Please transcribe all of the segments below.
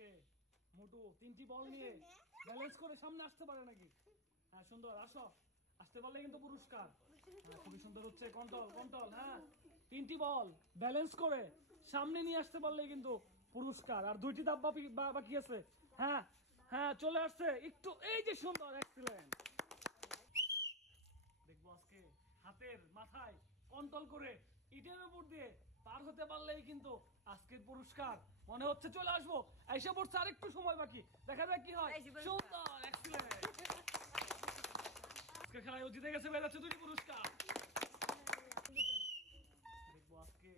আজকে মোটু 3টি বল নিয়ে ব্যালেন্স করে সামনে আসতে পারে নাকি? হ্যাঁ সুন্দর, আসো। আসতে পারলে কিন্তু পুরস্কার। খুবই সুন্দর হচ্ছে, কন্ট্রোল কন্ট্রোল। হ্যাঁ 3টি বল ব্যালেন্স করে সামনে নিয়ে আসতে পারলে কিন্তু পুরস্কার। আর 2টি ধাপ বাকি আছে। হ্যাঁ হ্যাঁ চলে আসছে একটু, এই যে সুন্দর, এক্সিলেন্ট। দেখবো আজকে হাতের মাথায় কন্ট্রোল করে ইটের উপর দিয়ে পার হতে পারলেই কিন্তু আজকের পুরস্কার। মনে হচ্ছে চলে আসবো, এসে পড়ছে, আর একটু সময় বাকি, দেখা যাক কি হয়। সুন্দর, এক্সিলেন্ট। আজকে খেলায় ও জিতে গেছে, পেয়ে যাচ্ছে 2টি পুরস্কার। দেখবো আজকে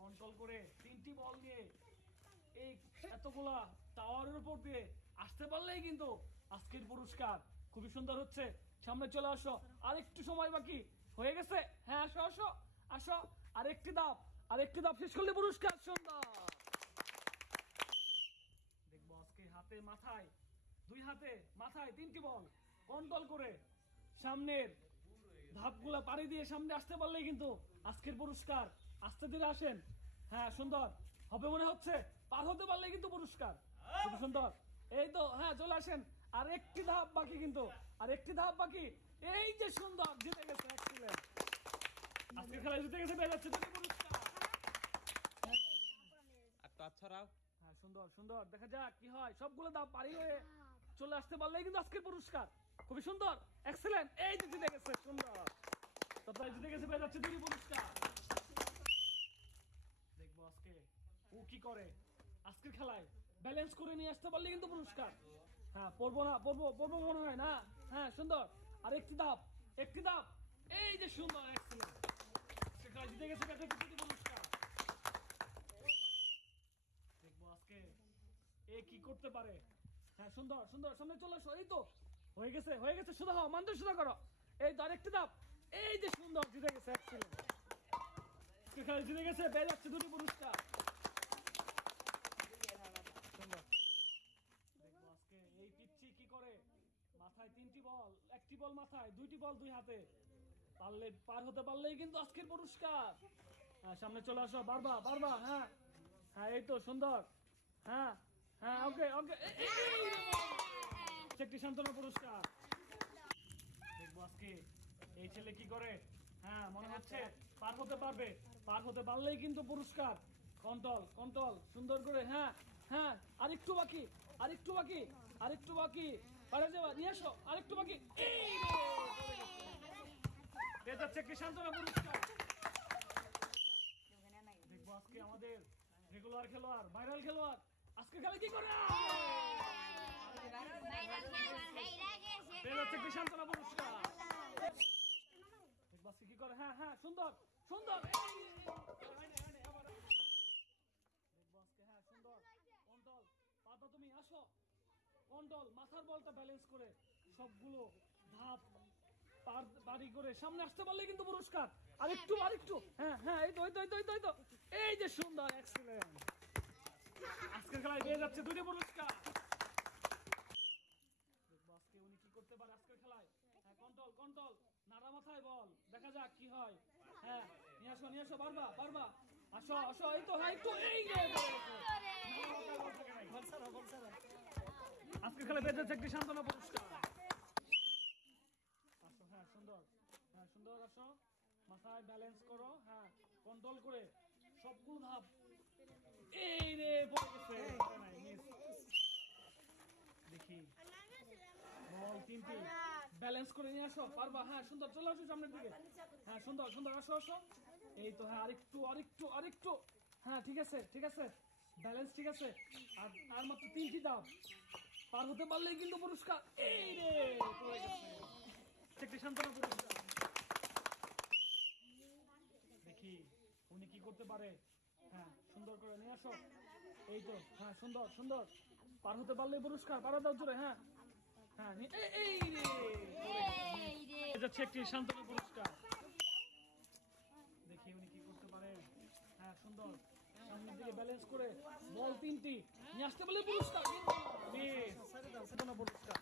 কন্ট্রোল করে 3টি বল নিয়ে এই এতগুলা টাওয়ারের উপর দিয়ে আসতে পারলেই কিন্তু আজকের পুরস্কার। খুবই সুন্দর হচ্ছে, সামনে চলে আসো, আর একটু সময় বাকি হয়ে গেছে। হ্যাঁ আসো আসো আসো, আরেকটি ধাপ শেষ করলে পুরস্কার। সুন্দর। দেখবো আজকে হাতে মাথায়, 2 হাতে মাথায় 3টি বল কন্ট্রোল করে সামনের ধাপগুলা পাড়ি দিয়ে সামনে আসতে পারলেই কিন্তু আজকের পুরস্কার। আস্তে ধীরে আসেন। হ্যাঁ সুন্দর হবে মনে হচ্ছে, পার হতে পারলেই কিন্তু পুরস্কার। খুব সুন্দর, এই তো। হ্যাঁ চলে আসেন, আর একটি ধাপ বাকি কিন্তু, আর একটি ধাপ বাকি। এই যে সুন্দর, জিতে গেছে, এক্সিলেন্ট। আজকে খেলায় জিতে গেছে, পেয়ে যাচ্ছে 2টি পুরস্কার। হ্যাঁ সুন্দর সুন্দর, দেখা যাক কি হয়। সবগুলো ধাপ পারি হয়ে চলে আসতে পারলেই কিন্তু আজকের পুরস্কার। খুবই সুন্দর, এক্সিলেন্ট। এই যে জিতে গেছে, সুন্দর। তো প্রায় জিতে গেছে, পেয়ে যাচ্ছে 2টি পুরস্কার। দেখবো আজকে ও কি করে আজকের খেলায়, ব্যালেন্স করে নিয়ে আসতে পারলে কিন্তু পুরস্কার। হ্যাঁ পড়বো মনে হয় না। হ্যাঁ সুন্দর, আর একটি ধাপ। এই যে সুন্দর, এক্সিলেন্ট। আজকে খেলায় জিতে গেছে, পেয়ে যাচ্ছে 2টি পুরস্কার। দেখবো আজকে এ কি করতে পারে। হ্যাঁ সুন্দর সুন্দর, সামনে চলে আসো। এই তো হয়ে গেছে, সোজা হও, মানতে সোজা করো। এই তো আরেকটি ধাপ। এই যে সুন্দর, জিতে গেছে, এক্সিলেন্ট। খেলা জিতে গেছে, পেয়ে যাচ্ছে 2টি পুরস্কার। দেখবো আজকে এই পিচ্ছি কি করে, মাথায় 3টি বল, 1টি বল মাথায়, 2টি বল 2 হাতে, পার হতে পারলেই কিন্তু আজকের পুরস্কার। হ্যাঁ সামনে চলে আসো, বারবা। হ্যাঁ হ্যাঁ এই তো সুন্দর। হ্যাঁ হ্যাঁ ওকে একটি সান্ত্বনা পুরস্কার। দেখবো আজকে এই ছেলে কি করে। হ্যাঁ মনে হচ্ছে পার হতে পারবে, পার হতে পারলেই কিন্তু পুরস্কার। কন্ট্রোল সুন্দর করে। হ্যাঁ হ্যাঁ আরেকটু বাকি পারে যাওয়া, নিয়ে আসো, আরেকটু বাকি। এই পেয়ে যাচ্ছে একটি সান্ত্বনা পুরস্কার। দেখবো আজকে আমাদের রেগুলার খেলোয়াড়, ভাইরাল খেলোয়াড় আজকে খেলে কি করে, পেয়ে যাচ্ছে একটি সান্ত্বনা পুরস্কার। দেখবো আজকে কি করে। হ্যাঁ সুন্দর দেখবো আজকে। হ্যাঁ সুন্দর, কন্ট্রোল। পাতা তুমি আসো, কন্ট্রোল, মাথার বলটা ব্যালেন্স করে সবগুলো ধাপ পারি করে সামনে আসতে পারলে কিন্তু পুরস্কার। আরেকটু। হ্যাঁ এই তো এই যে সুন্দর, এক্সিলেন্ট। আজকের খেলায় পেয়ে যাচ্ছে 2টি পুরস্কার। দেখবো আজকে উনি কি করতে পারে আজকের খেলায়। হ্যাঁ কন্ট্রোল, নাড়া মাথায় বল, দেখা যাক কি হয়। হ্যাঁ নিয়ে আসো, বারবা আসো। এই তো, হ্যাঁ একটু, এই আজকের খেলায় পেয়ে যাচ্ছে একটি সান্ত্বনা পুরস্কার। আসো, হ্যাঁ সুন্দর আসো, মাথায় ব্যালেন্স করো। হ্যাঁ কন্ট্রোল করে সবগুলো ধাপ। এই রে পড়ে গেছে, দেখি বল 3টি ব্যালেন্স করে নিয়ে আসো, পারবা। হ্যাঁ সুন্দর, চলে আসো সামনের দিকে। হ্যাঁ সুন্দর আসো। এই তো, হ্যাঁ আরেকটু। হ্যাঁ ঠিক আছে, ব্যালেন্স ঠিক আছে। আর মাত্র 3টি ধাপ পার হতে পারলেই কিন্তু পুরস্কার। এই রে পড়ে গেছে, একটি সান্ত্বনা পুরস্কার। দেখি উনি কি করতে পারে। হ্যাঁ সুন্দর করে নিয়ে আসো। এই তো, হ্যাঁ সুন্দর পার হতে পারলে পুরস্কার, পারা দাও জোরে। হ্যাঁ এই রে যাচ্ছে একটি সান্ত্বনা পুরস্কার। দেখি উনি কি করতে পারে। হ্যাঁ সুন্দর, সামনের দিকে ব্যালেন্স করে বল 3টি নিয়ে আসতে পারলে পুরস্কার, সান্ত্বনা পুরস্কার।